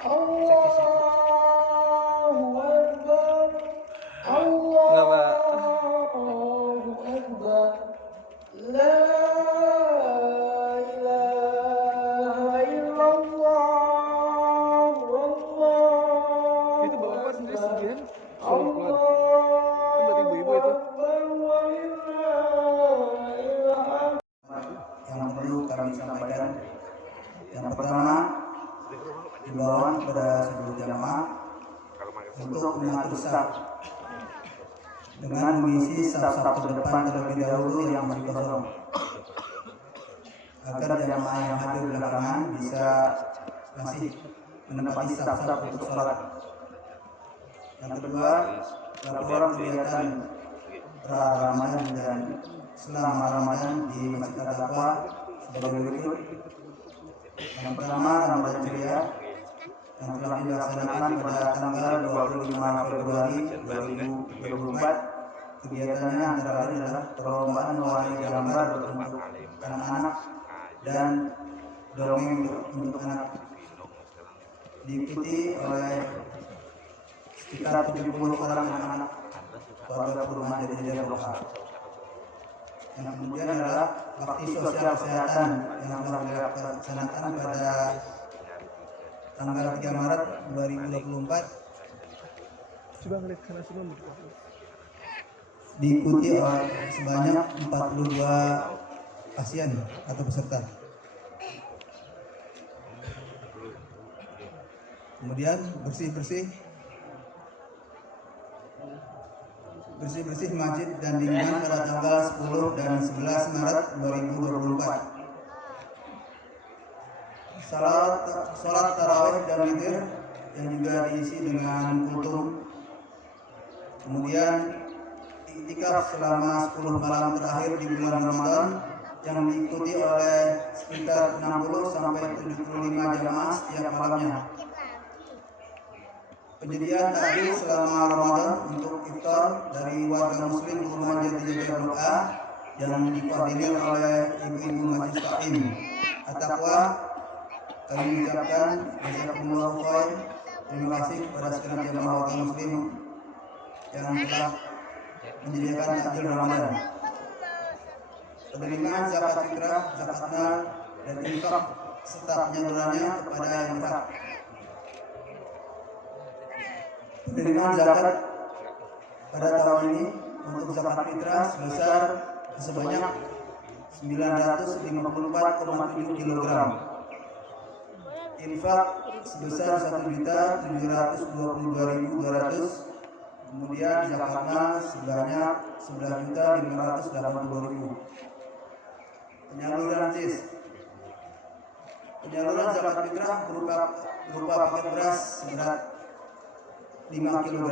Allahu Akbar. Enggak, Pak. Allahu Akbar. La ilaha illallah. Wallahu Itu bapak sendiri Akbar. sekian suruh keluar. Kan buat ibu-ibu itu. Yang perlu kami sampaikan, yang pertama, himbauan kepada seluruh jamaah untuk mengatur saf dengan mengisi saf-saf terdepan terlebih dahulu yang masih kosong, agar jamaah yang hadir belakangan bisa masih menempati saf-saf untuk sholat. Yang kedua, laporan kegiatan Ramadan dan selama Ramadan di Masjid Al-Aqsa sebagai berikut. Yang pertama, Ramadan ceria yang telah dilaksanakan pada tanggal 25 Februari 2024. Kegiatannya antara lain adalah perlombaan mewarnai gambar untuk anak-anak dan dongeng untuk anak, diikuti oleh sekitar 70 orang anak-anak warga perumahan dari Jaya Lokal. Yang kemudian adalah bakti sosial kesehatan yang telah dilaksanakan pada tanggal 3 Maret 2024, Coba ngeliat sana semua gitu. diikuti oleh sebanyak 42 pasien atau peserta. Kemudian bersih-bersih masjid dan lingkungan pada tanggal 10 dan 11 Maret 2024. Salat tarawih dan witir yang juga diisi dengan kultum. Kemudian iktikaf selama 10 malam terakhir di bulan Ramadan yang diikuti oleh sekitar 60 sampai 75 jamaah setiap malamnya. Penyediaan takjil selama Ramadan untuk iftar dari warga muslim Perumahan Jati Jaya Blok A yang dikoordinir oleh ibu-ibu Majelis Taklim At-Taqwa. Kami mengucapkan jazakumullahu khair. Terima kasih kepada segenap jamaah warga muslim yang telah menyediakan takjil Ramadan. Penerimaan zakat fitrah, zakat mal, dan infak serta penyalurannya kepada yang berhak. Penerimaan zakat pada tahun ini untuk zakat fitrah sebesar sebanyak 954,7 kg. Infak sebesar 1.722.200. Kemudian zakat mal sebanyak 11.580.000. Penyaluran ZIS. Penyaluran zakat fitrah berupa paket beras seberat 5 kg,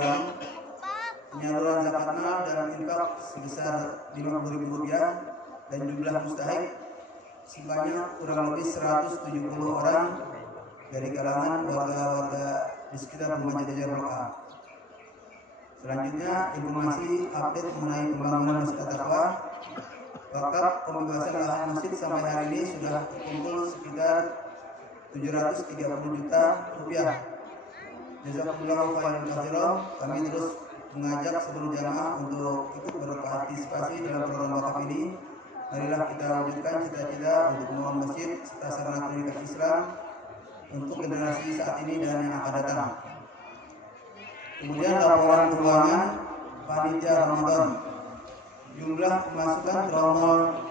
penyaluran zakat mal dan infak sebesar Rp50.000 dan jumlah mustahik sebanyak kurang lebih 170 orang dari kalangan warga-warga di sekitar Perumahan Jati Jaya Blok A. Selanjutnya, informasi update mengenai pembangunan Masjid At-Taqwa. Wakaf pembebasan lahan masjid sampai hari ini sudah terkumpul sekitar Rp730 juta. Jazakumullahu khairan katsiran. Kami terus mengajak seluruh jamaah untuk ikut berpartisipasi dalam program wakaf ini. Marilah kita wujudkan cita-cita untuk membangun masjid serta sarana komunikasi Islam untuk generasi saat ini dan yang akan datang. Kemudian laporan keuangan panitia Ramadan. Jumlah pemasukan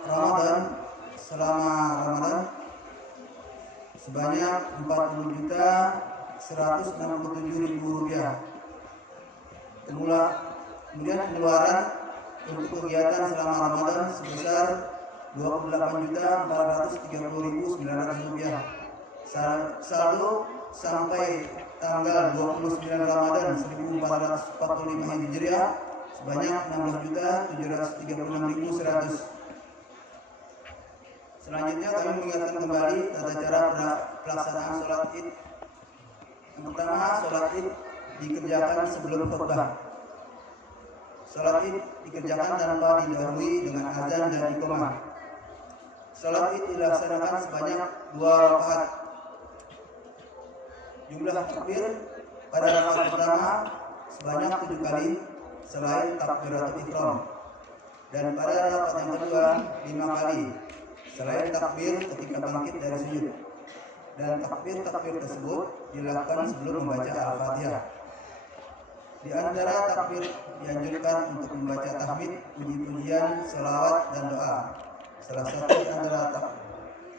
Ramadan selama Ramadan sebanyak Rp40.167.000. Kemudian pengeluaran untuk kegiatan selama Ramadan sebesar Rp28.430.900. Saldo sampai tanggal 29 Ramadan 1445 Hijriah sebanyak Rp16.736.100. Selanjutnya kami mengingatkan kembali tata cara pelaksanaan sholat Id. Yang pertama, sholat Id dikerjakan sebelum khutbah. Sholat Id dikerjakan tanpa didahului dengan azan dan iqamah. Sholat Id dilaksanakan sebanyak 2 rakaat. Jumlah takbir pada rakaat pertama sebanyak 7 kali selain takbiratul ihram, dan pada rakaat yang kedua 5 kali selain takbir ketika bangkit dari sujud. Dan takbir tersebut dilakukan sebelum membaca Al-Fatihah. Di antara takbir dianjurkan untuk membaca tahmid, puji-pujian, selawat, dan doa. Salah satu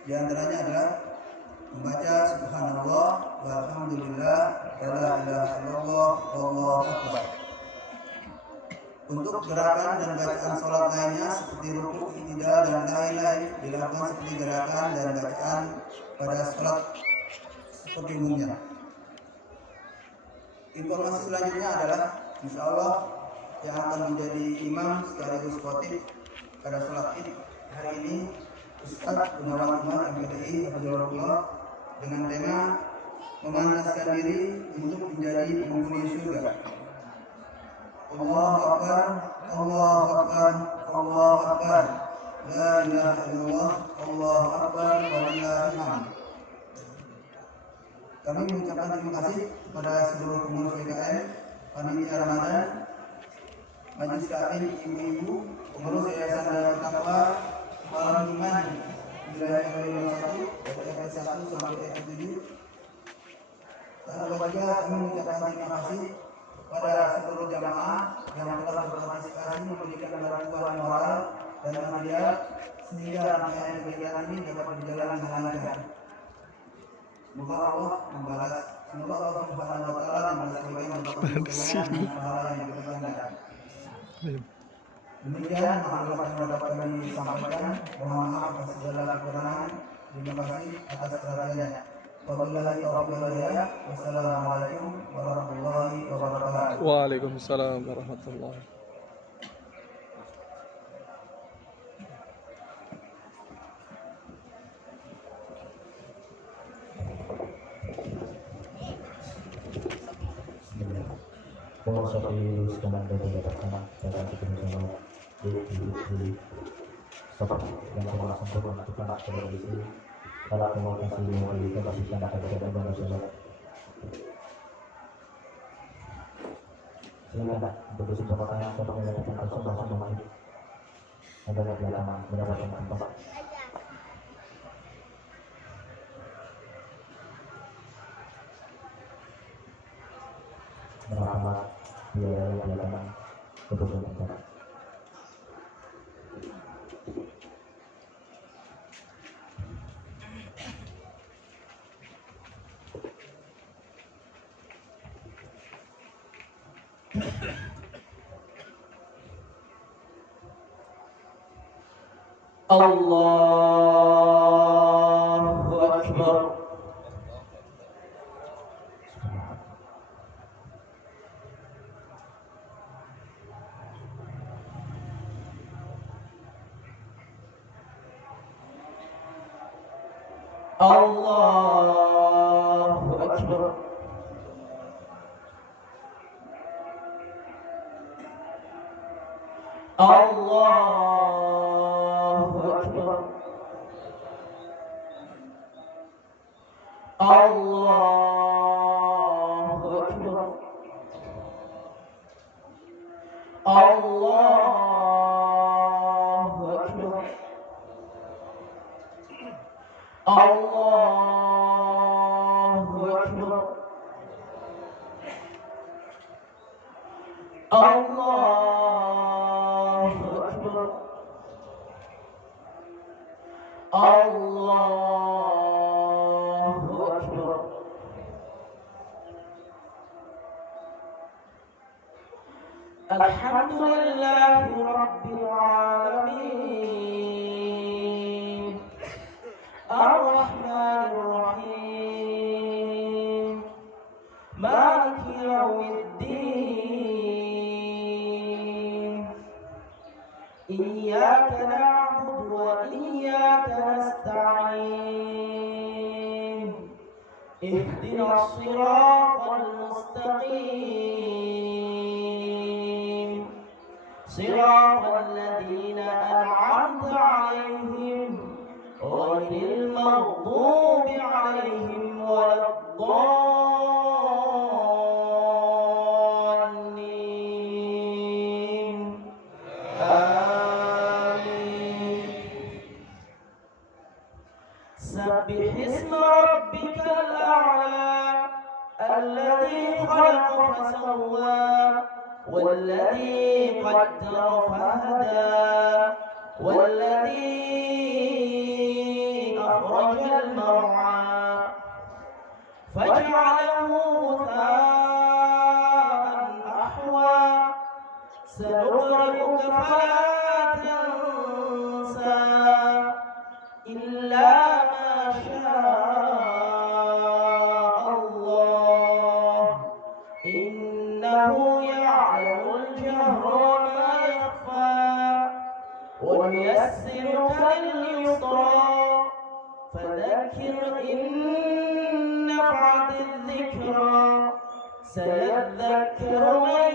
di antaranya adalah membaca Subhanallah walhamdulillah wala ilaha illallah wallahu akbar. Untuk gerakan dan bacaan sholat lainnya seperti rukuk, i'tidal, dan lain-lain dilakukan seperti gerakan dan bacaan pada sholat seperti umumnya. Informasi selanjutnya adalah insya Allah yang akan menjadi imam sekaligus khotib pada sholat Id hari ini Ustaz Gunawan Umar MPTI Hafizahullah dengan tema memanaskan diri untuk menjadi penghuni surga. Allahu Akbar, Allahu Akbar, Allahu Akbar, la ilaha illallah, Allahu Akbar, walillahil hamd. Kami mengucapkan terima kasih kepada seluruh pengurus PKM, panitia Ramadan, majelis taklim, ibu-ibu, pengurus Yayasan Darul Taqwa, Malam Iman, wilayah RW 1 dari RT 1 sampai RT 7. Tak lupa juga kami mengucapkan terima kasih pada seluruh jamaah yang telah berpartisipasi memberikan bantuan moral dan material sehingga rangkaian kegiatan ini dapat berjalan dengan lancar. Semoga Allah membalas, semoga Allah Subhanahu wa taala membalas kebaikan dan pahala yang berlimpah. Demikian maklumat yang dapat kami sampaikan. Mohon maaf atas segala kekurangan. Terima kasih atas perhatiannya. Wabillahi taufiq wal hidayah. Wassalamualaikum warahmatullahi wabarakatuh. Waalaikumsalam warahmatullahi. Pengusaha sedang dari anak dan kita di sebab yang berlangsung turun kita nak pada di sini kalau mau kasih mau kita kasih tanda kepada manusia. Silakan begitu beberapa yang sudah melakukan langsung memahami ada yang mendapatkan tempat. Merahmat biaya yang keputusan negara. Allahu Akbar. Allahu Akbar. Allahu Akbar. Allahu Akbar. Allahu Akbar. Allahu Akbar. Allahu Akbar. Allahu Akbar. Alhamdulillahi Rabbil Alamin. Ar-Rahmanir Rahim. Maliki Yawmiddin. Iyyaka na'budu wa iyyaka nasta'in. Ihdinas siratal mustaqim. Siratal ladzina an'amta 'alaihim غير المغضوب عليهم ولا الضالين. الذي خلق فسوى والذي قدر فهدى والذي أخرج المرعى فجعله غثاء أحوى سنقرئك فلا تنسى إلا ما شاء الله إنه يعلم الجهر وما يخفى ونيسرك لليسرى فذكر إن نفعت الذكرى سيذكر من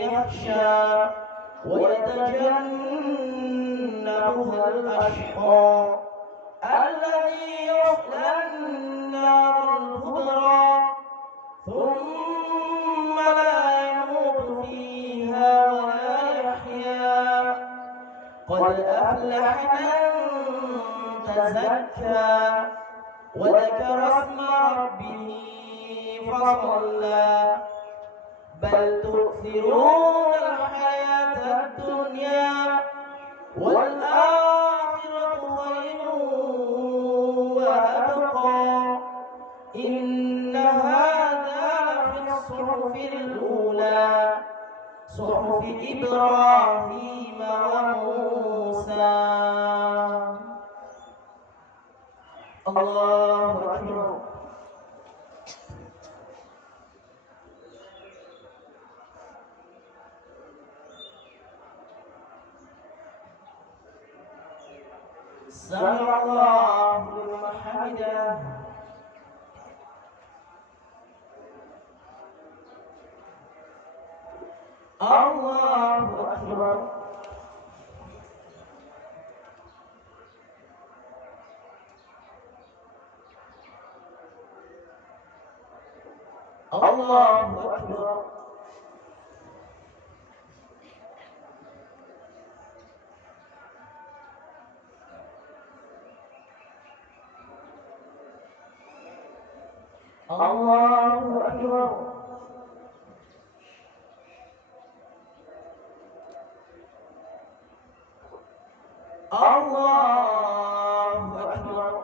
يخشى ويتجنبها الأشقى الذي يصلى النار الكبرى ثم لا يموت فيها ولا يحيا قد أفلح من تزكى وذكر اسم ربه فصلى بل تؤثرون الحياة الدنيا والآخرة خير وأبقى إن هذا لفي الصحف الأولى صحف إبراهيم وموسى. الله أكبر. سمع الله لمن حمده. الله أكبر. الله أكبر. الله أكبر. الله أكبر.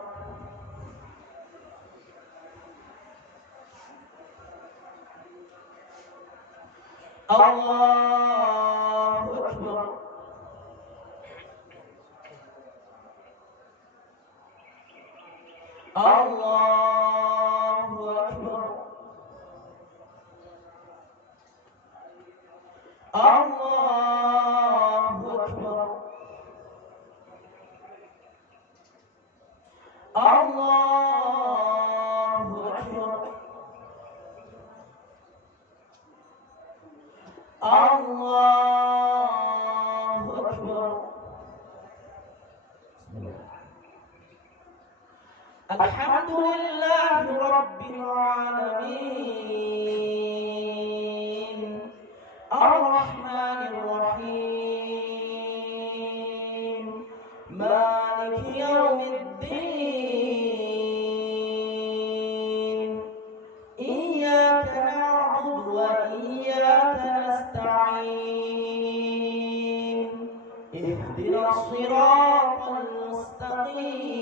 الله أكبر. الله أكبر. الله أكبر. الله أكبر. الله أكبر. الحمد لله رب العالمين الرحمن الرحيم مالك يوم الدين إياك نعبد وإياك نستعين اهدنا الصراط المستقيم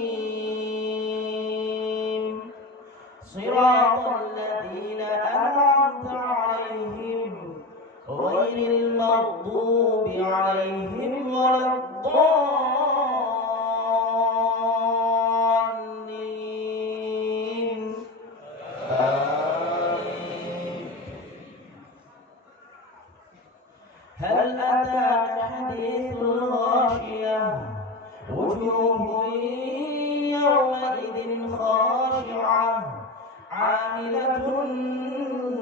صراط الذين أنعمت عليهم غير المغضوب عليهم ولا الضالين. آمين. هل أتاك حديث الغاشية وجوه يومئذ خاشعة عاملة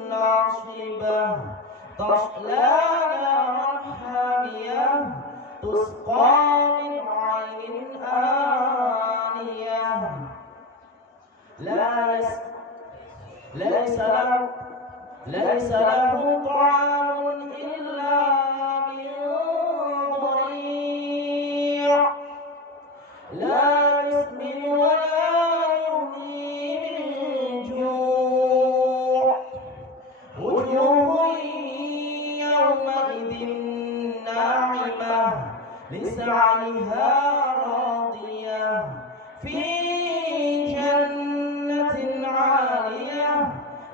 ناصبة تصلى نارا حامية تسقى من عين آنية ليس له طعام إلا من ضريع لا يسمن ولا يغني من جوع لسعيها راضية في جنة عالية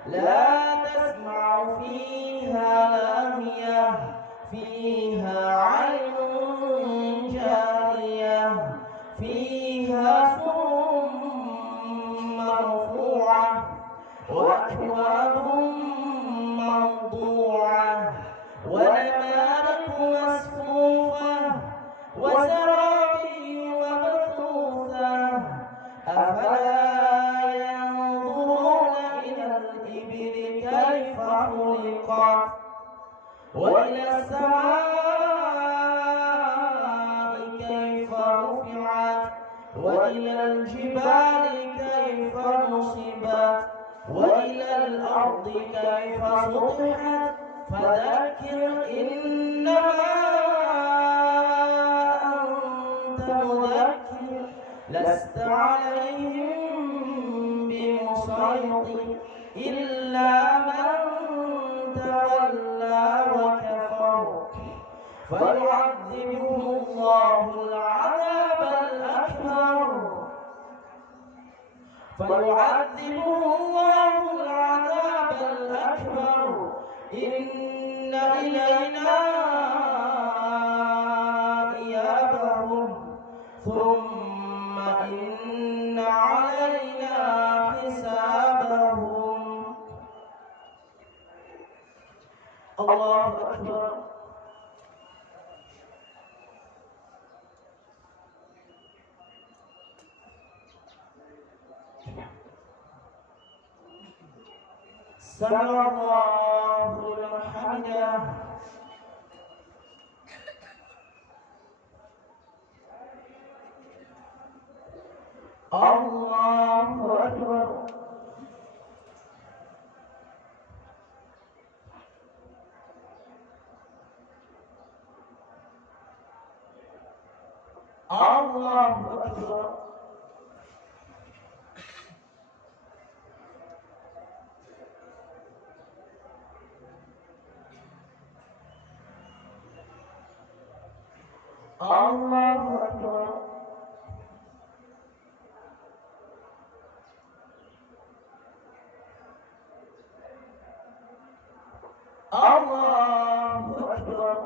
لا تسمع فيها لاغية فيها عين جارية فيها سرر مرفوعة وأكواب موضوعة ونمارق مصفوفة وزرابي مبثوثة أفلا ينظرون إلى الإبل كيف خلقت وإلى السماء كيف رفعت وإلى الجبال كيف نصبت وإلى الأرض كيف سطحت فذكر إنما أنت مذكر لست عليهم بمسيطر إلا من تولى وكفر فيعذبه الله العذاب الأكبر إن إلينا إيابهم ثم إن علينا حسابهم. الله أكبر. سمع الله لمن حمده. الله أكبر. الله أكبر. الله أكبر. الله أكبر.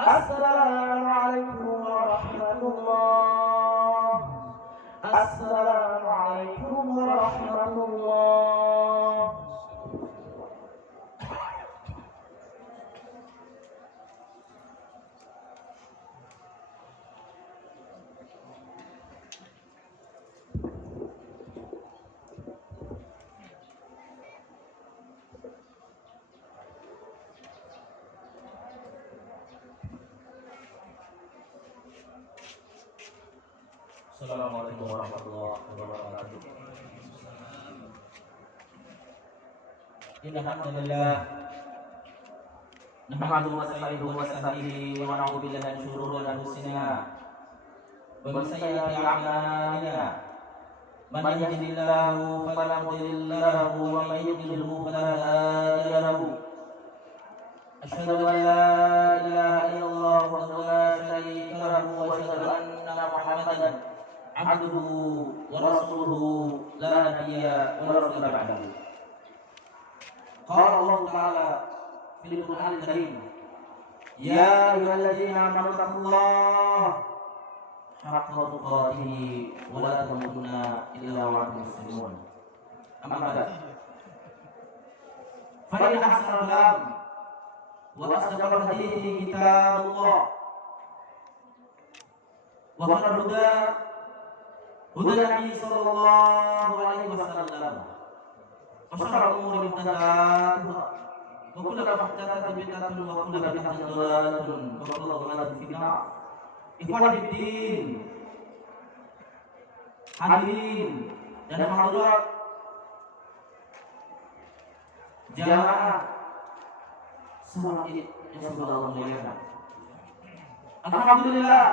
السلام عليكم ورحمة الله. السلام عليكم ورحمة الله. Assalamualaikum warahmatullahi wabarakatuh. Innal hamdalillah nahmaduhu wa nasta'inuhu wa nastaghfiruh wa na'udzu billahi min shururi anfusina wa min sayyiati a'malina. Man yahdihillahu fala mudilla lahu wa man yudlilhu fala hadiya lahu. Asyhadu an la ilaha illallah wa la syarika lahu wa asyhadu anna Muhammadan abduhu wa rasuluhu la nabiyya wa la rasula ba'dahu. Qala Allah Ta'ala fil Qur'anil Karim, ya ayyuhalladzina amanu taqullaha haqqa tuqatih wa la tamutunna illa wa antum muslimun. Amma ba'd. Fa inna ahsanal kalam wa asdaqal hadithi kitabullah wa khairul huda huda Nabi sallallahu alaihi wasallam وشر الأمور محدثاتها وكل محدثة بدعة وكل بدعة ضلالة وكل ضلالة في النار. Ikhwan Fiddin, hadirin dan hadirat jamaah salat Id yang semoga Allah muliakan. Alhamdulillah,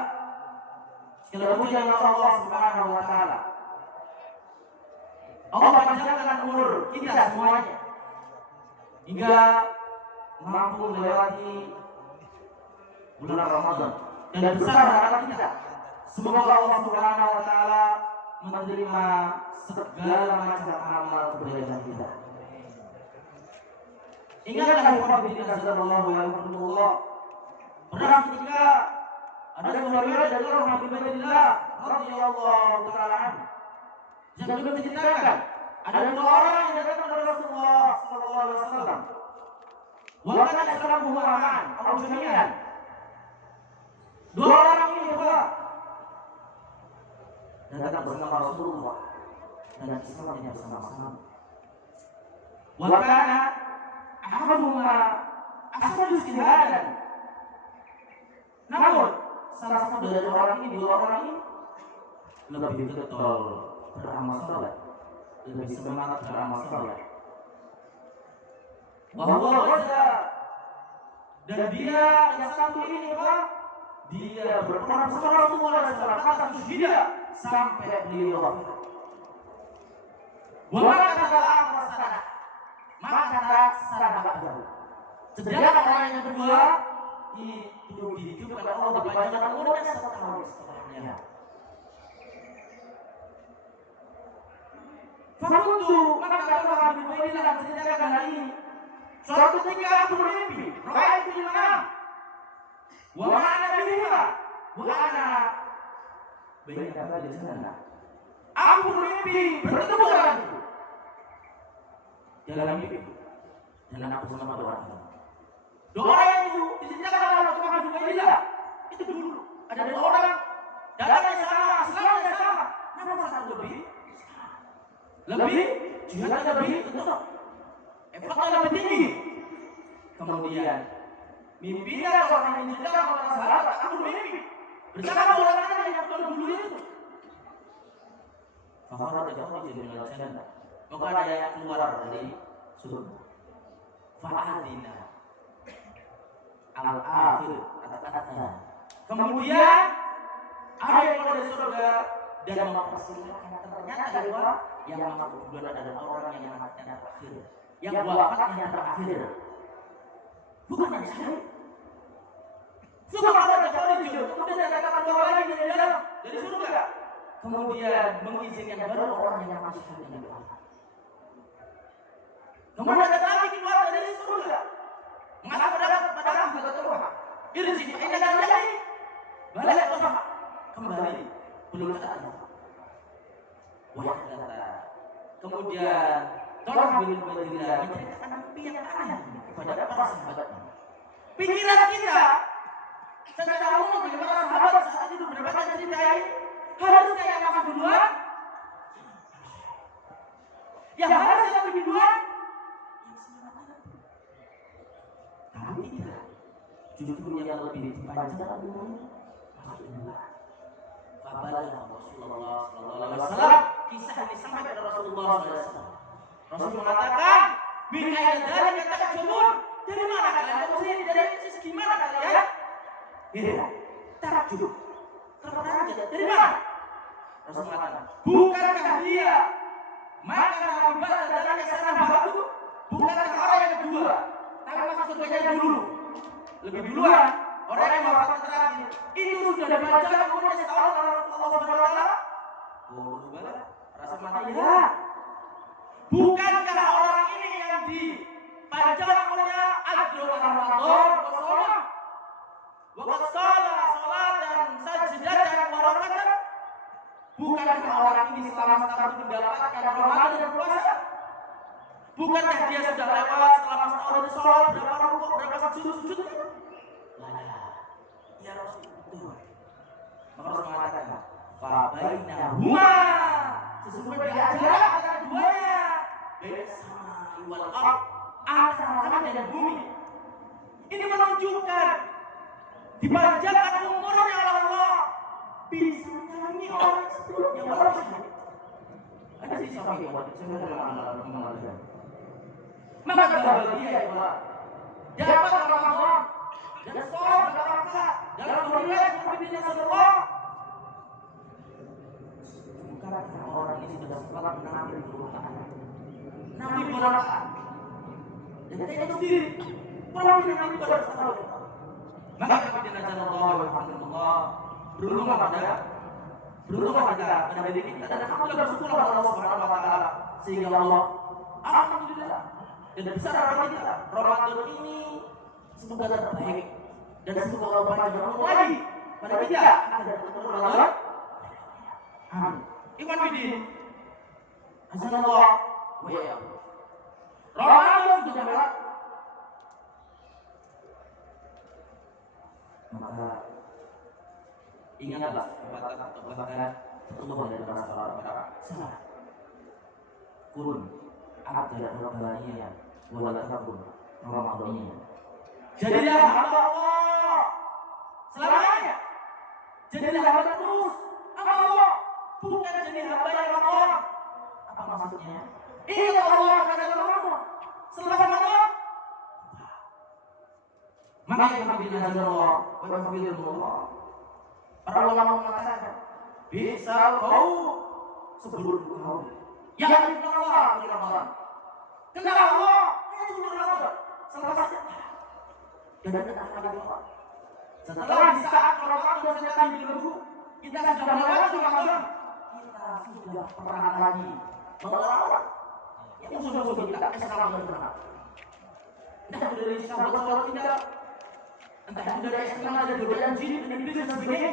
segala puja bagi Allah Subhanahu wa taala. Allah panjangkan umur kita semuanya hingga mampu melewati bulan Ramadan dan besar harapan kita. Semoga Allah Subhanahu wa taala menerima segala macam amal kebaikan kita. Ingatlah ikhwan fillah sallallahu alaihi wasallam. Pernah ketika ada sebuah riwayat dari orang Nabi Muhammad radhiyallahu taala anhu yang beliau menceritakan ada dua orang yang datang kepada Rasulullah sallallahu alaihi wasallam. Wa kana aslamuhum aman atau jami'an. Dua orang ini datang bersama Rasulullah dan Islamnya bersama-sama. Wa kana ahaduhuma asadu istihadan. Namun salah satu dari orang ini, dua orang ini lebih getol beramal saleh, lebih semangat beramal saleh. Bahwa dan dia yang satu ini dia berperang bersama Rasulullah SAW kata syuhida sampai beliau wafat. Maka kata sahabat jauh. Sedangkan orang yang kedua itu dihidupkan Allah dipanjangkan umurnya 1 tahun setelahnya. Fakultu maka kata Nabi Muhammad menceritakan hal ini. Suatu ketika aku bermimpi, ra'aitu al-manam wa ma'ana bihima wa ana baina badi jannah. Aku bermimpi bertemu dengan itu dalam mimpi dan aku bersama dua orang. Dua orang itu diceritakan oleh Tuhan Muhammad itu dulu ada dua orang datang yang sama, Islam yang sama, namun satu lebih jihadnya lebih tetap effortnya lebih tinggi. Kemudian mimpinya orang yang menceritakan kepada sahabat, aku bermimpi bersama orang yang dulu itu. Maka ada jauh di dalam jannah. Maka ada yang keluar dari surga. Fa'adina al-akhir kata-kata. Kemudian ada yang keluar dari surga dan mempersilahkan. Ternyata dari orang yang masuk surga adalah orang yang matinya terakhir, yang wafatnya terakhir. Bukan yang saya. Sudah ada jauh. Kemudian datang dua lagi dari dalam dari surga. Kemudian mengizinkan baru orang yang masih hatinya wafat. Kemudian ada lagi keluar dari surga. Mengatakan pada aku kata Tuhan, irji ina dalai. Balik Tuhan. Kembali. Belum saatnya. Wah kata. Kemudian Tuhan bin Badillah menceritakan mimpi yang aneh kepada para sahabatnya. Pikiran kita secara umum bagaimana sahabat saat itu berbaca cerita ini harusnya yang masuk duluan, yang harusnya lebih duluan. Tapi tidak, justru yang lebih dipanjangkan dulu masuk duluan. Kabarnya Rasulullah SAW, kisah ini sampai kepada Rasulullah SAW. Rasul mengatakan, min ayat dari kata jumur, dari mana kalian? Maksudnya dari sisi mana kalian? Tidak, takjub. Terperanjat dari mana? Rasul mengatakan, bukankah dia? Maka Nabi dari sana baru, bukankah orang yang kedua? Tanpa masuk surga dulu, lebih duluan. Orang yang wafat terakhir itu sudah dipanjangkan umurnya setahun oleh Allah Subhanahu wa taala. Oh, bala. Rasul mengatakan, ya. Bukankah orang ini yang dipanjangkan oleh ajrul Ramadan, wa salat dan sajdah dan warakatan? Bukankah orang ini selama setahun mendapatkan Ramadan dan puasa? Bukankah dia sudah lewat selama setahun sholat berapa rukuk, berapa sujud? Ya Rasulullah. Maka Rasul mengatakan, "Fabainahuma." Sesungguhnya di antara keduanya beda sama. wal ardh, antara langit dan bumi. Ini menunjukkan dipanjangkan umurnya Allah bisa menyayangi orang sebelumnya manusia. Ada sih sampai buat saya dalam mengamalkan. Maka bahagia ya Allah. Dapat Ramadan dan sholat berkah dalam riwayat Nabi Sallallahu. Karena orang ini sudah sempat mengambil keburukan. Nabi berdoa. Dan kita sendiri orang yang berdoa. Maka Nabi Sallallahu Alaihi Wasallam berdoa pada diri kita dan alhamdulillah bersyukur kepada Allah Subhanahu Wa Taala sehingga Allah alhamdulillah dan besar harapan kita Ramadan ini semoga terbaik dan semoga Allah panjang umur lagi pada kita ada Ramadan. Amin. Ikhwan fillah. Azanallah wa iyyakum. Ramadan sudah lewat. Maka ingatlah bahkan Allah dari para sahabat salah. Kun abda rabbaniyah wa la takun ramadaniyah. Jadilah hamba Allah selamanya. Jadilah hamba terus Allah, bukan jadi hamba yang Allah. Apa maksudnya? Ingat Allah pada Ramadan. Setelah Ramadan maka yang nabi Allah wa para ulama mengatakan bisa kau sebelum kau yang kenal Allah di Ramadan, kenal Allah sebelum Ramadan selesai dan kenal Allah. Setelah di saat Ramadan sedang dibelenggu, kita sudah melewati Ramadan, kita sudah perang lagi melawan yang musuh-musuh kita Islam dan benar. Entah dari Islam atau tidak, entah itu dari Islam ada godaan jin dan iblis dan sebagainya.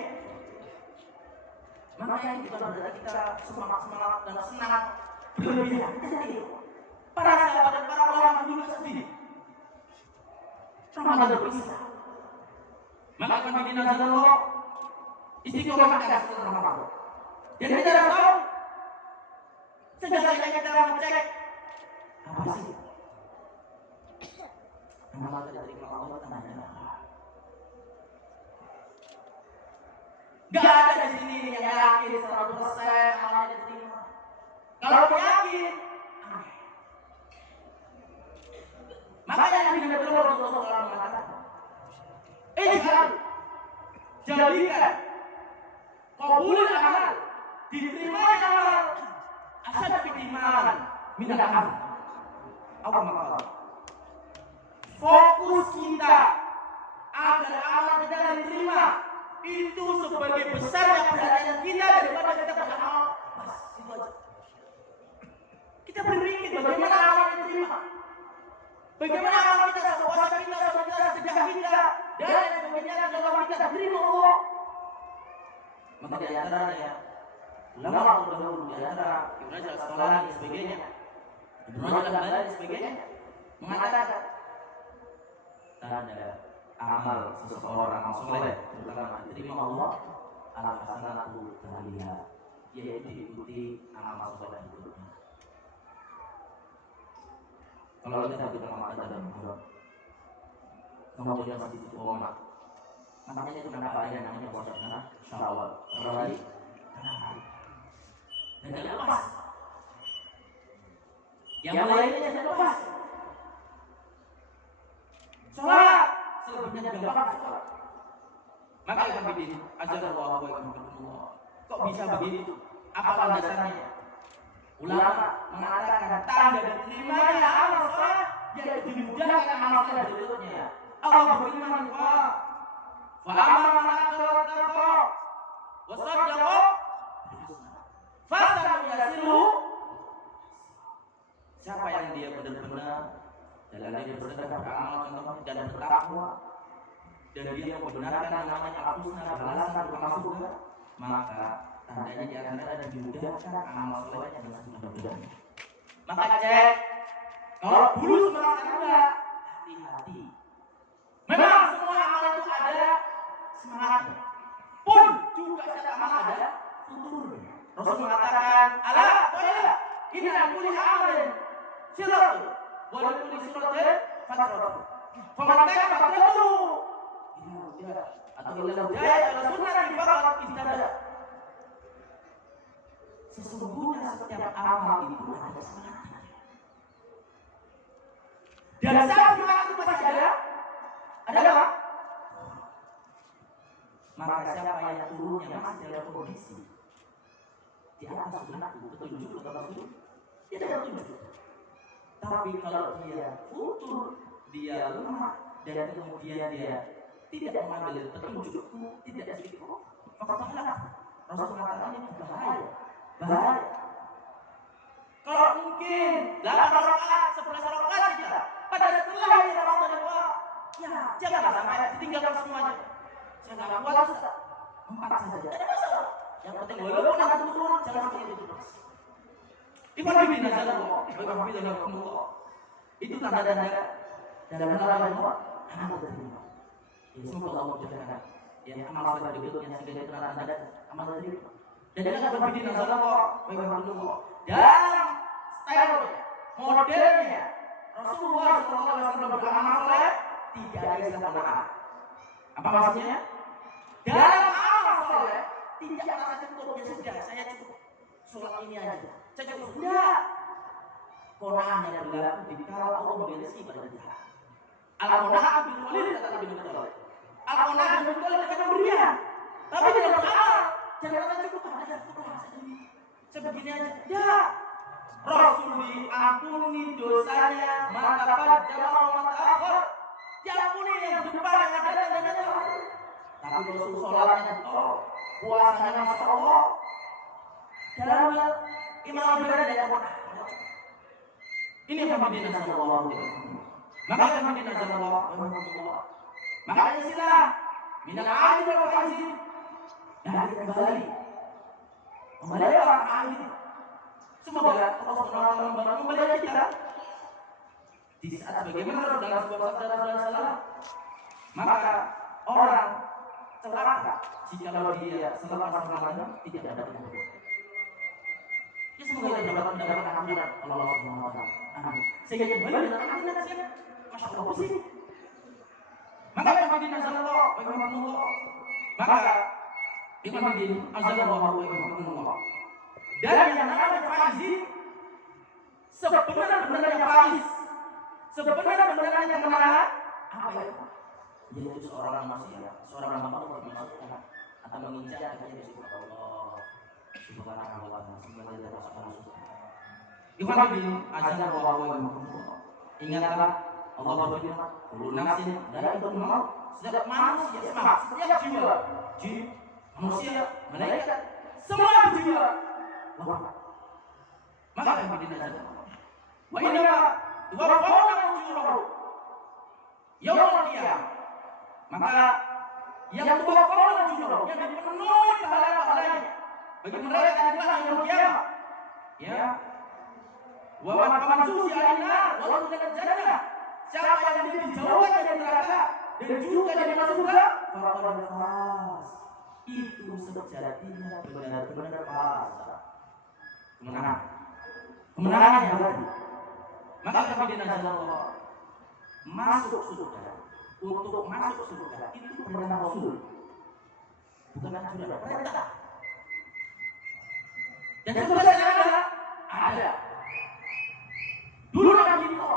Maka yang kita berada kita semangat dan senang berlebihan. Para sahabat dan para ulama dulu sendiri Ramadan berpisah. Maka kami dinazarullah istiqomah kita setelah Ramadan. Dan kita tidak tahu sejajarnya kita mengecek apa sih amal tidak terima Allah tenangnya. Gak ada di sini yang yakin 100% amalnya diterima. Kalau yakin, makanya Nabi Sallallahu mengatakan, jadikan qabul amal, diterima amal, asal beriman minal amal. Apa maksudnya? Fokus kita agar amal kita diterima itu sebagai besarnya perhatian kita daripada kita beramal. Itu aja. Kita berpikir bagaimana amal yang diterima, bagaimana amal kita, puasa kita, salat kita, sedekah kita, dan sebagainya dalam kita diterima Allah. Maka di antaranya ulama terdahulu di antara Ibnu Rajab Al-Asqalani dan sebagainya, Ibnu Rajab Al-Hambali dan sebagainya mengatakan tanda amal seseorang soleh terutama diterima Allah al-hasanatu tahliha, yaitu diikuti amal soleh berikutnya. Kalau kita mengatakan dalam hidup kemudian masih istiqomah, makanya itu kenapa ada yang namanya puasa karena Syawal, Ramadhan, dan tidak lepas. Yang lainnya tidak lepas. Sholat selebihnya juga lepas. Maka Ibn Bidin Azharullah wa Ibn kok bisa begitu? Apa landasannya? Ulama mengatakan tanda diterimanya amal sholat yaitu dimudahkan amal sholat berikutnya. Allah berfirman, wa amara man ataqa wa saddaqa fasanuyasiru. Siapa yang dia benar-benar dalam dia bersedekah, beramal contohnya dan bertakwa, dan dia membenarkan namanya al-husna, balasan berupa surga, maka tandanya di antara ada dimudahkan amal solehnya dengan mudah-mudahan. Maka cek, kalau dulu semangat enggak, hati-hati. Memang semua amal itu ada semangatnya, pun juga setiap amal ada futurnya. Rasul mengatakan, ala toilah, ini kulli amalin siratu ولكل سورة فترة فمن كان فترته atau ila hidayah ila sunnati faqad ihtada. Sesungguhnya setiap amal itu ada semangatnya. Dan saat semangat itu masih ada apa? Maka siapa yang turunnya masih dalam kondisi di atas sunnah petunjuk atau rasul, tidak ada petunjuk. Tapi kalau dia futur, dia lemah, dan kemudian dia tidak mengambil petunjukku, tidak sedikit, faktalah Rasul mengatakan ini bahaya. Kalau mungkin 8 rakaat, 11 rakaat kita pada setelah ini Ramadan Allah, ya janganlah sampai ditinggalkan semuanya. Saya nggak kuat, 4 saja, tidak masalah. Yang penting walaupun aku turun, jangan sampai itu terus. Ibadillah nazarullah, ibadillah itu tanda-tanda dalam Allah anak terima. Ya, semoga Allah menjadikan yang amal soleh berikutnya sehingga itu tanda amal terima. Dan jangan berbeda nazarullah, ibadillah. Dalam style modelnya Rasulullah SAW beramal soleh tidak ada istilah penaan. Apa maksudnya? Dalam amal soleh tidak merasa cukup, ya sudah saya cukup sholat ini aja. Saya cukup enggak. Qur'an yang berlaku di kala Allah memberi pada kita. Al-Qur'an bil walid kata Ibnu Qayyim. Al-Qur'an bil walid kata pemberian. Tapi tidak beramal. Jangan rasa cukup ada Qur'an segini. Sebegini aja. Ya. Rasul diampuni dosanya mata jamaah mata akhir. Diampuni yang depan yang ada dan yang terakhir. Tapi Rasul sholatnya betul, puasanya masya Allah. Dalam iman ibadah yang Qur'an. Ini hadirin nasallallahu alaihi wasallam. Maka hadirin nasallallahu alaihi wasallam. Maka istilah minal alim wal faizin. Dan kembali orang alim. Semoga Allah Subhanahu wa taala memberkati kita. Di saat bagaimana dalam sebuah sabda Rasulullah, maka orang celaka jika dia setelah Ramadan tidak dapat ampunan. Ya semoga kita dapat mendapatkan ampunan Allah Subhanahu wa taala. Amin. Sehingga kembali dalam ampunan siapa? Masya Allah positif. Maka hadirin azallahu wa rahmatullah. Maka hadirin azallahu wa rahmatullah. Dan yang namanya faizin sebenarnya faiz, sebenarnya kemenangan apa itu? Yaitu seorang manusia, seorang hamba Allah dimasukkan atau menginjak kaki di surga Allah Subhanahu wa taala. Semoga dia dapat masuk. Ikhwan bin azan wa rahmatullah. Ingatlah Allah berfirman, "Kullu nafsin dha'iqatul maut." Setiap manusia, setiap jiwa, jin, manusia, malaikat, semua jiwa. Maka hadirin azan. Wa inna tuwaffawna ujurahum yaumul qiyamah. Maka yang tuwaffawna ujurahum yang dipenuhi pahala-pahalanya bagi mereka yang kelak yaumul qiyamah. Ya. Wa man zuhziha 'anil nar wa udkhila jannah. Siapa yang dijauhkan dari neraka dan juga dari masuk surga, faqad faz. Itu sejatinya benar-benar faz. Kemenangan yang berarti. Maka hadirin azallahu masuk surga. Untuk masuk surga itu perintah Rasul, bukan anjuran, perintah. Dan surga sekarang ada. Dulu Nabi itu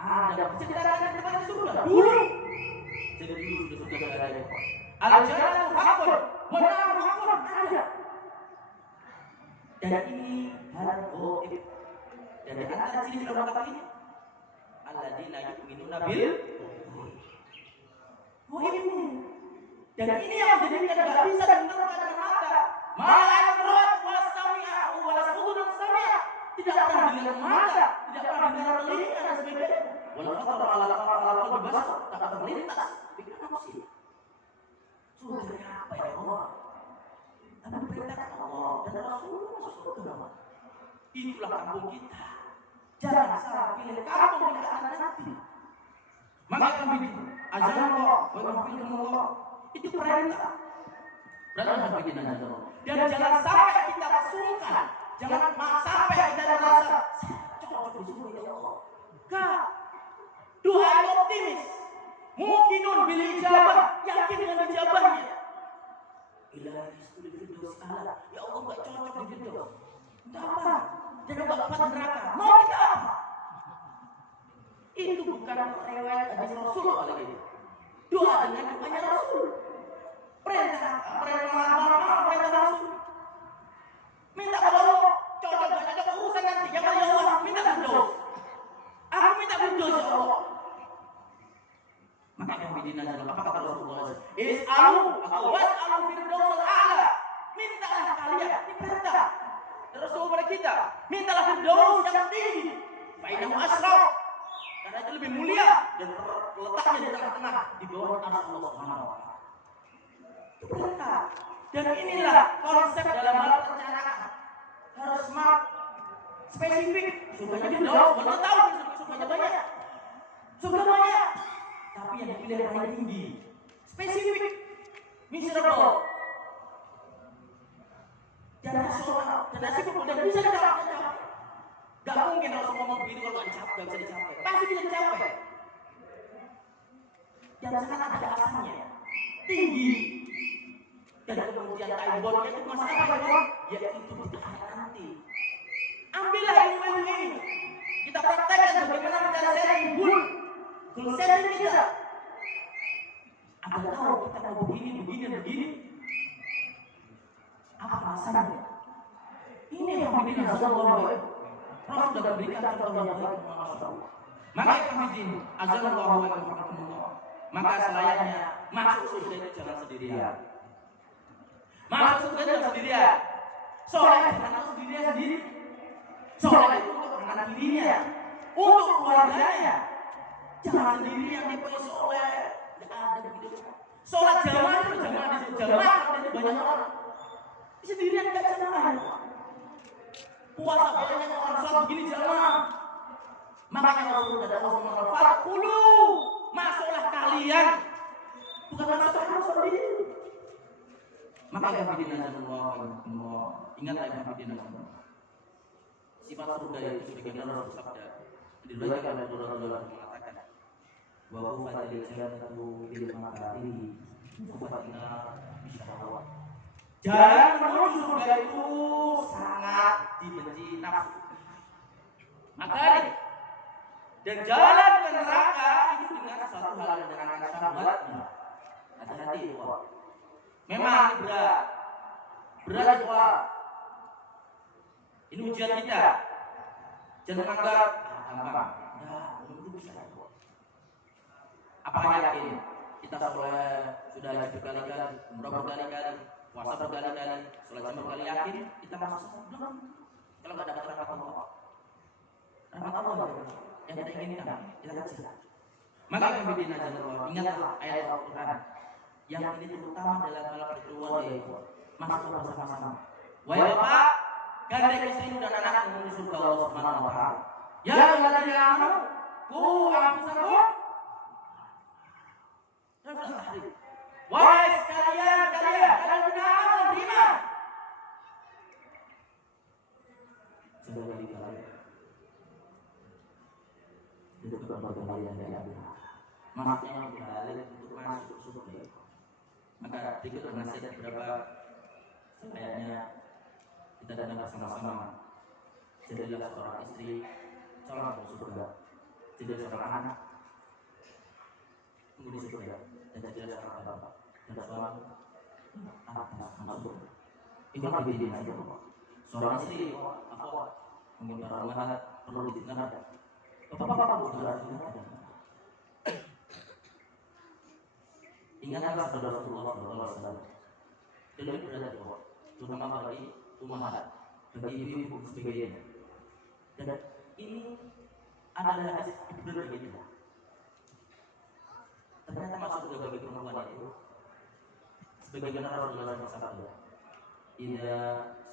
ada perceraian kepada surga dulu. Jadi dulu sudah ada. Al-jannatu haqqun wa an-naru haqqun ada. Dan ini hal gaib. Dan di antara ciri orang ini alladzina yu'minuna bil gaib. Dan ini yang menjadikan tidak bisa diterima dengan mata. Malah berat was sami'a was udhun sami'a. Tidak pernah dengar mata, tidak pernah dengar telinga dan sebagainya. Walau kata ala qalbi basar tak terlintas pikiran manusia. Surga apa ya Allah? Tapi perintah Allah dan Rasulullah masuk surga. Itulah kampung kita. Jangan salah pilih kampung yang akan nanti. Maka kami azan Allah, wa Allah itu perintah. Berarti hadirin azan. Dan jangan sampai kita sungkan, jangan sampai kita merasa cocok di surga ya Allah. Enggak. Doa yang optimis. Mungkinun bil ijabah, yakin dengan ijabahnya. Ilahi istri Firdaus ala, ya Allah enggak cocok di Firdaus. Enggak apa, jangan bapak neraka. Mau kita apa? Itu bukan riwayat hadis Rasul lagi. Doa dengan doanya Rasul. Perintah Rasul. Minta kepada Allah, cocok enggak cocok urusan nanti. Yang ya Allah, minta Firdaus. Aku minta Firdaus ya Allah. Maka kami dinazar, apa kata Rasulullah? Is'alu atau was'alu Firdaus al-a'la. Mintalah kalian, ini perintah Rasul kepada kita. Mintalah Firdaus yang tinggi. Fa'inahu asraf. Karena itu lebih mulia dan letaknya di tengah-tengah di bawah arsy Allah Subhanahu wa taala. Itu perintah. Dan inilah konsep dalam hal perencanaan. Harus smart, spesifik. Sukanya Firdaus, mana tahu sukanya banyak. Suka banyak. Tapi yang dipilih yang paling tinggi, spesifik, miserable, dan nasional, dan nasib dan bisa dicapai. Gak mungkin Rasul ngomong begitu kalau gak bisa dicapai. Pasti bisa dicapai. Dan sangat ada alasannya, tinggi. Dan kemudian timebondnya itu masalah apa ya? Yaitu di akhirat nanti. Ambillah ilmu ini. Kita praktekkan bagaimana mencari sharing bull setting kita. Anda tahu kita mau begini. Apa alasannya? Ini yang bikin Rasulullah. Rasul sudah memberikan contoh yang baik. Maka hafidin azallahu wa rahmatullah. Maka selayaknya masuk surga itu jangan sendirian. Masuk surga jangan sendirian. Soleh jangan sendiri. Soleh itu untuk anak dirinya, untuk keluarganya. Jangan sendiri yang dipunya soleh. Tidak ada begitu. Sholat jamaah itu jamaah banyak orang. Sendirian tidak jamaah. Puasa banyak orang sholat begini jamaah. Makanya Rasulullah dan Rasulullah fakulu, masuklah kalian. Bukan masuk harus sendiri. Maka yang bidina Allah, ingatlah yang bidina Allah. Sifat surga itu sebagaimana Rasul sabda. Diriwayatkan oleh Rasulullah mengatakan, wa hufatil jannatu bil makarihi hufatina bisyahawat. Jalan menuju surga itu sangat dibenci nafsu. Makanya dan jalan ke neraka itu dengan suatu hal yang menyenangkan syahwatnya. Hati-hati ikhwan. Memang berat ikhwan. Ini ujian kita. Jangan anggap gampang. Itu bisa. Apakah yakin kita sudah haji berkali-kali, umrah berkali-kali, puasa berkali-kali, sholat jam berkali yakin kita masuk belum? Kalau nggak dapat rahmat Allah, yang kita inginkan kita kasih. Maka kami dinazarullah, ingatlah ayat Al-Quran yang ini terutama dalam hal berkeluarga, masuk bersama-sama. Wahai bapak, gandeng istri dan anak menuju surga Allah Subhanahu wa taala. Ya ayyuhalladzina amanu qu anfusakum. Wahai kalian beriman. Semoga dikalian. Itu keberbahagiaan kalian dari Allah. Maksudnya balik untuk masuk surga. Maka berikut nasihat beberapa selayaknya kita dengar bersama-sama. Jadilah seorang istri, calon surga. Jadilah seorang anak, menjadi surga. Dan jadilah seorang bapak dan seorang anak masuk. Ini lebih dinasti. Seorang istri, akhwat, mungkin para umat perlu didengar. Bapak-bapak juga harus didengar. Ingatlah saudara Rasulullah SAW. Jadi berada di bawah, terutama bagi umat, bagi ibu-ibu sebagainya. Dan ini adalah hadis benar bagi kita. Ternyata masuk juga bagi perempuan itu. Sebagaimana Rasulullah SAW. Idza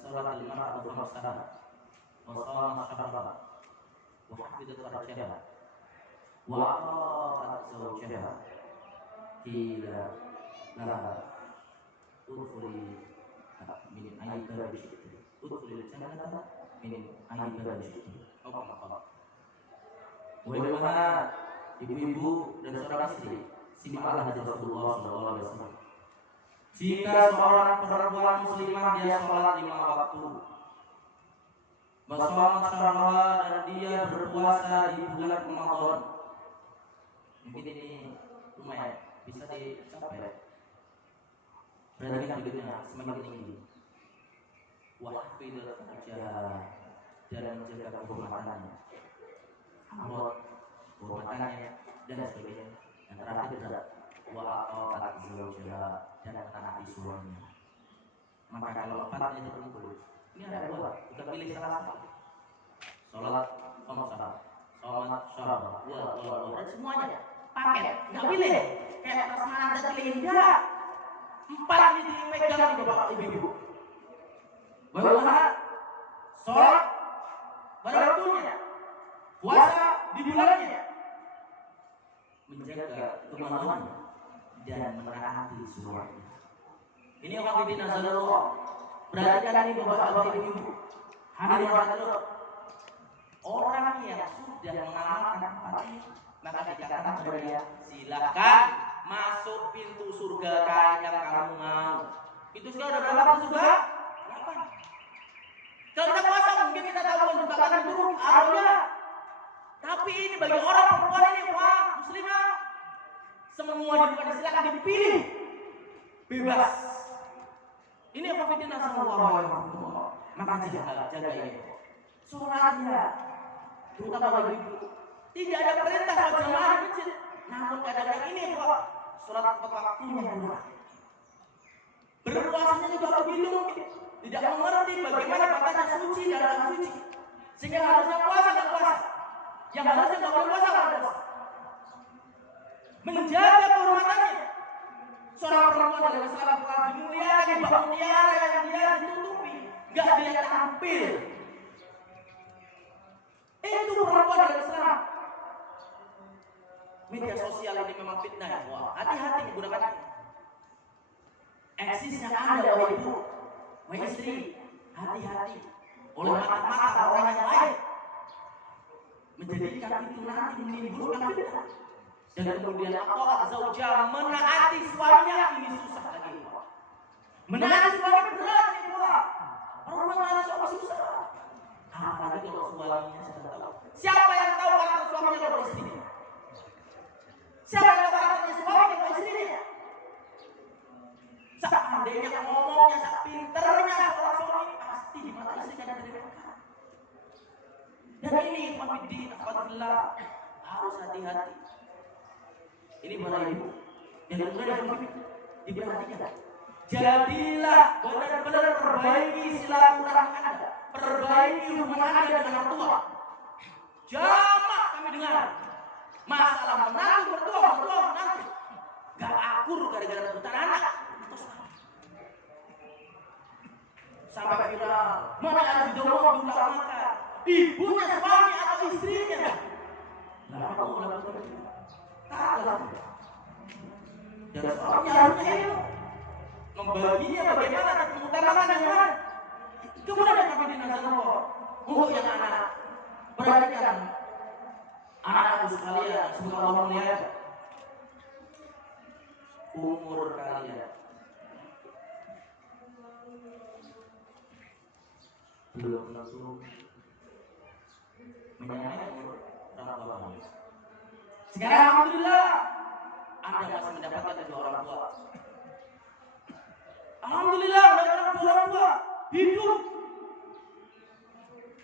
sholatil mar'atu khamsaha wa shamat shahraha wa hafizat farjaha wa ata'at zawjaha qila laha udkhuli min ayyi babin syi'ti udkhulil jannata min ayyi babin syi'ti. Wahai ibu-ibu dan seorang istri, simaklah hadis Rasulullah SAW. Jika seorang perempuan muslimah dia sholat 5 waktu, bersolat syahwat dan dia berpuasa di bulan Ramadan, mungkin ini lumayan bisa dicapai. Berarti kan hidupnya semakin tinggi. Wahfidul farjaha, dan menjaga kehormatannya, aurat, kehormatannya dan sebagainya. Yang terakhir adalah wa'atat zawjaha, dan mentaati suaminya. Maka kalau 4 ini terkumpul, ini ada 2, kita pilih salah satu. Sholat, sholat, dan semuanya paket, nggak pilih. Kayak prasmanan dan pilih enggak. 4 ini dipegang di bapak ibu. Bagaimana? Sholat pada waktunya, puasa di bulannya, menjaga kemaluannya dan menaati suaminya. Ini waqidina nazarullah. Perhatikan ini bapak-bapak ibu. Hadirin hadirat. Orang yang sudah mengamalkan 4 ini, maka dikatakan kepada dia, silakan masuk pintu surga yang kamu mau. Pintu surga udah berapa surga? 8. Kalau kita puasa mungkin kita tahu menjebakan itu ada. Tapi ini bagi orang perempuan ini, wah muslimah, semua dibuka, silakan dipilih, bebas. Ini apa fitnah sallallahu alaihi wasallam. Maka jaga ini. Sholatnya, terutama bagi ibu, tidak ada perintah sholat jamaah di masjid. Namun kadang-kadang ini kok sholat tepat waktunya kurang. Berpuasanya juga begitu mungkin. Tidak mengerti bagaimana batasan suci dan dalam suci, sehingga harusnya puasa dan puasa, yang harusnya tidak boleh puasa dan puasa. Menjaga kehormatannya. Seorang perempuan dalam Islam telah dimuliakan, dimuliakan, yang dia ditutupi, nggak dia tampil. Itu perempuan dalam Islam. Media sosial ini memang fitnah. Wah, hati-hati menggunakan eksisnya Anda, wahai ibu, wahai istri, hati-hati oleh mata-mata orang yang lain menjadikan itu nanti menimbulkan fitnah. Dan kemudian ta'at zauja, menaati suaminya, ini susah lagi. Menaati suami berat ini pula. Perempuan menaati suami susah. Apalagi kalau suaminya sudah tahu. Siapa yang tahu karakter suaminya kalau istrinya? Siapa yang tahu karakternya suami kalau istrinya? Seandainya ngomongnya, sepinternya seorang suami, pasti di mata istrinya dan diremehkan. Dan ini ikhwatiddin, alhamdulillah, harus hati-hati. Ini para ibu yang kemudian diperhatikan. Jadilah benar-benar perbaiki silaturahmi Anda, perbaiki hubungan Anda dengan orang tua. Jamak kami dengar masalah menantu mertua menantu gak akur gara-gara rebutan anak. Sampai viral, mana yang didomong diutamakan, ibunya suami atau istrinya. Kenapa kamu melakukan itu? Taklah. Dan suaminya harusnya ilmu, membaginya bagaimana dan mengutamakan yang mana. Kemudian kami dinazarullah untuk yang anak, perhatikan anak-anakku sekalian, semoga Allah muliakan umur kalian. Belum langsung menyayangi umur orang tua. Sekarang alhamdulillah Anda masih mendapatkan kedua orang tua. Alhamdulillah mendapatkan kedua orang tua hidup.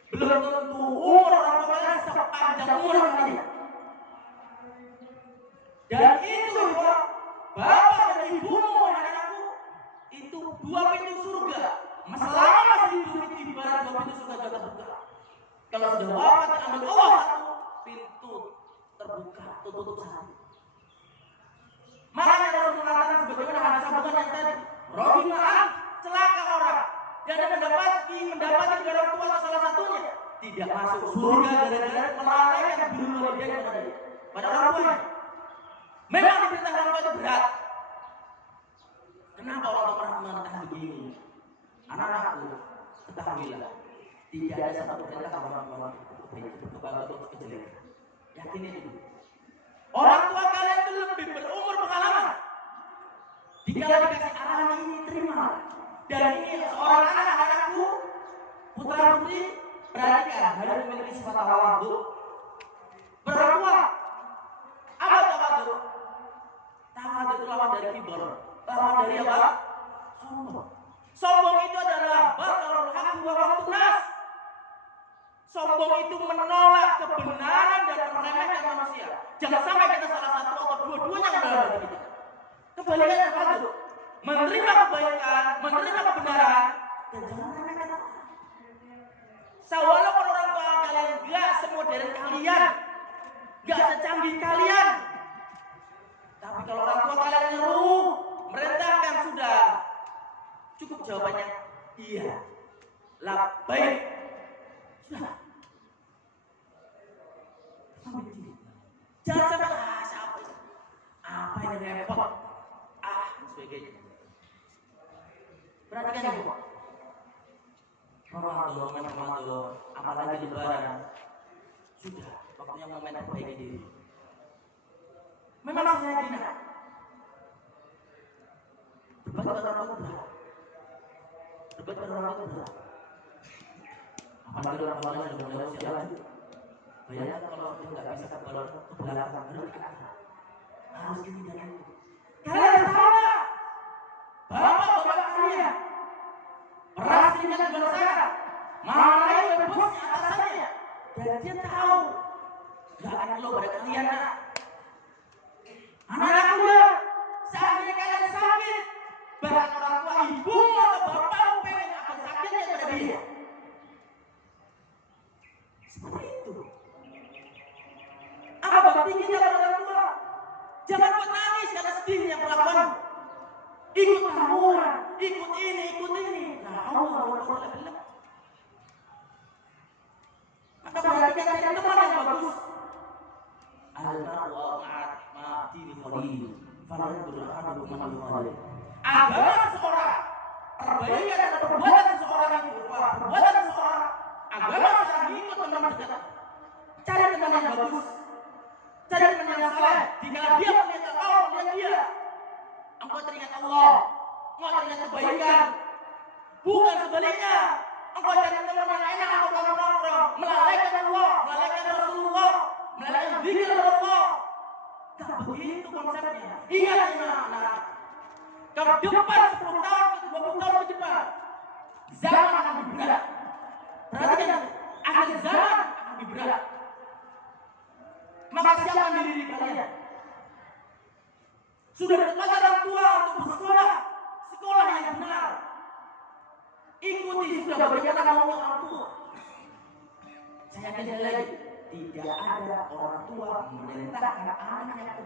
Belum tentu umur orang tua kalian sepanjang umur kalian. Dan itu bapak dan ibumu anak-anakku, itu 2 pintu surga. Selama masih hidup itu ibarat 2 pintu surga terbuka. Kalau sudah wafat ambil Allah satu pintu terbuka, tutup satu. Makanya Rasul mengatakan sebagaimana hadis Abu yang tadi, rohimah celaka orang yang mendapati orang tua salah satunya tidak masuk surga gara-gara melalaikan dulu dia pada orang tuanya. Memang diperintah orang tua itu berat. Kenapa orang tua pernah mengatakan begini? Anak-anakku, ketahuilah, tidak ada satu perintah orang tua untuk kejelekan. Yakin itu. Orang tua kalian itu lebih berumur pengalaman. Jika dikasih arahan ini, terima. Dan ini seorang anak-anakku, putra putri, perhatikan, harus memiliki sifat tawadhu. Berdoa. Apa tawadhu? Tawadhu itu lawan dari kibr. Lawan dari apa? Sombong. Sombong itu adalah batarul haq wa ghamtun nas. Sombong itu menolak kebenaran dan meremehkan manusia. Jangan sampai kita salah satu atau dua-duanya yang berada di kita. Kebalikannya tawadhu. Menerima kebaikan, menerima kebenaran, dan jangan meremehkan orang. Walaupun orang tua kalian gak semodern kalian, gak secanggih kalian, tapi kalau orang tua kalian ngeluh, merintahkan, sudah cukup jawabannya iya, labbaik, sudah. Jangan sampai siapa itu, apa ini repot, sebagainya. Perhatikan ibu. Ramadan, apalagi lebaran. Sudah, waktunya momen perbaiki diri. Memang saya gina. Debat dengan orang tua. Debat dengan orang tua. Apalagi orang tua yang sudah mulai usia lanjut. Bayangkan kalau dia tidak bisa ke belakang, harus gini dan itu. Kalian tahu bapak-bapak kalian merasa dengan dosa, marahin bosnya atasannya, dan dia tahu gak akan lo pada kalian. Anak muda, seandainya kalian sakit, bahkan orang tua ibu atau bapak pengen akan sakitnya pada dia. Seperti itu. Apa bakti kita pada orang tua? Jangan buat nangis karena sedihnya perlakuan. Ikut tamuan, ikut ini, ikut ini. Nah, Allah. Maka perhatikan cari teman yang bagus. Al-mar'u ma'atini khalil. Falan berhadu man khalil. Agama seseorang, perbaikan dan perbuatan seseorang itu, perbuatan seseorang, agama seseorang ikut teman dekat. Cari teman yang bagus. Cari teman yang saleh. Jika dia melihat Allah, melihat dia, engkau teringat Allah, engkau teringat kebaikan. Bukan sebaliknya, engkau cari teman yang enak, engkau nongkrong, melalaikan Allah, melalaikan Rasulullah, melalaikan zikir Allah. Tak begitu konsepnya. Ingat anak-anak, ke depan 10 tahun, 20 tahun ke depan, zaman akan lebih berat. Perhatikan, akhir zaman akan lebih berat. Maka siapkan diri kalian. Sudah dekat orang tua untuk bersekolah, sekolah yang benar. Ikuti sudah bagaimana mau orang tua. Saya yakin lagi, tidak ada orang tua memerintahkan anaknya